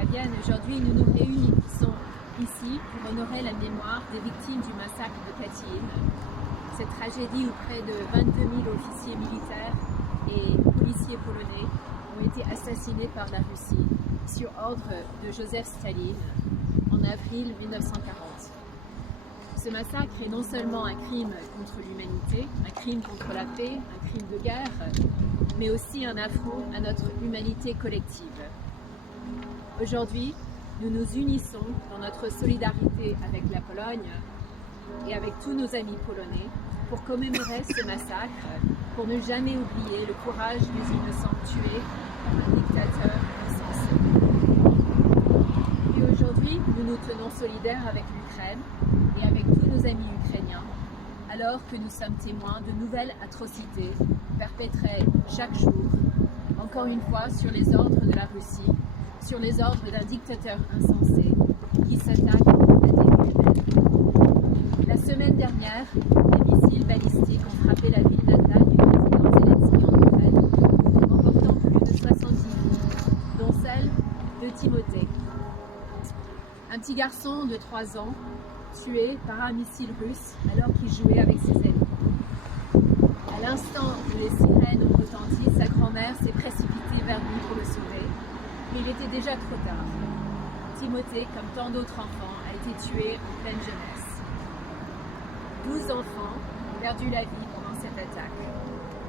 Fabienne. Aujourd'hui, nous nous réunissons ici pour honorer la mémoire des victimes du massacre de Katyn. Cette tragédie où près de 22 000 officiers militaires et policiers polonais ont été assassinés par la Russie sur ordre de Joseph Staline en avril 1940. Ce massacre est non seulement un crime contre l'humanité, un crime contre la paix, un crime de guerre, mais aussi un affront à notre humanité collective. Aujourd'hui, nous nous unissons dans notre solidarité avec la Pologne et avec tous nos amis polonais pour commémorer ce massacre, pour ne jamais oublier le courage des innocents tués par un dictateur insensé. Et aujourd'hui, nous nous tenons solidaires avec l'Ukraine et avec tous nos amis ukrainiens, alors que nous sommes témoins de nouvelles atrocités perpétrées chaque jour, encore une fois sur les ordres de la Russie, sur les ordres d'un dictateur insensé qui s'attaque à la vie humaine. La semaine dernière, des missiles balistiques ont frappé la ville natale du président Zelensky en Ukraine, emportant plus de 70 vies, dont celle de Timothée, un petit garçon de 3 ans tué par un missile russe alors qu'il jouait avec ses amis. À l'instant où les sirènes ont retenti, sa grand-mère s'est précipitée vers lui pour le sauver, mais il était déjà trop tard. Timothée, comme tant d'autres enfants, a été tué en pleine jeunesse. 12 enfants ont perdu la vie pendant cette attaque.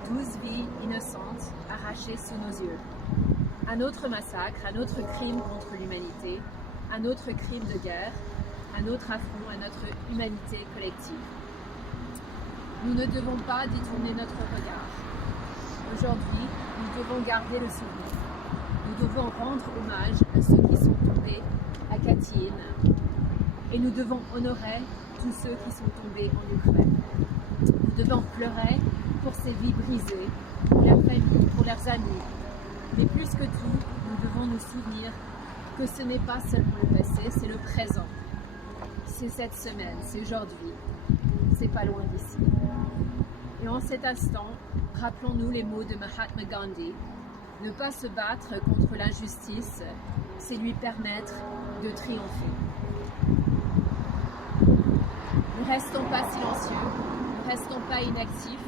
12 vies innocentes arrachées sous nos yeux. Un autre massacre, un autre crime contre l'humanité, un autre crime de guerre, un autre affront à notre humanité collective. Nous ne devons pas détourner notre regard. Aujourd'hui, nous devons garder le souvenir. Nous devons rendre hommage à ceux qui sont tombés à Katyn et nous devons honorer tous ceux qui sont tombés en Ukraine. Nous devons pleurer pour ces vies brisées, pour leurs familles, pour leurs amis. Mais plus que tout, nous devons nous souvenir que ce n'est pas seulement le passé, c'est le présent. C'est cette semaine, c'est aujourd'hui, c'est pas loin d'ici. Et en cet instant, rappelons-nous les mots de Mahatma Gandhi. Ne pas se battre contre l'injustice, c'est lui permettre de triompher. Ne restons pas silencieux, ne restons pas inactifs,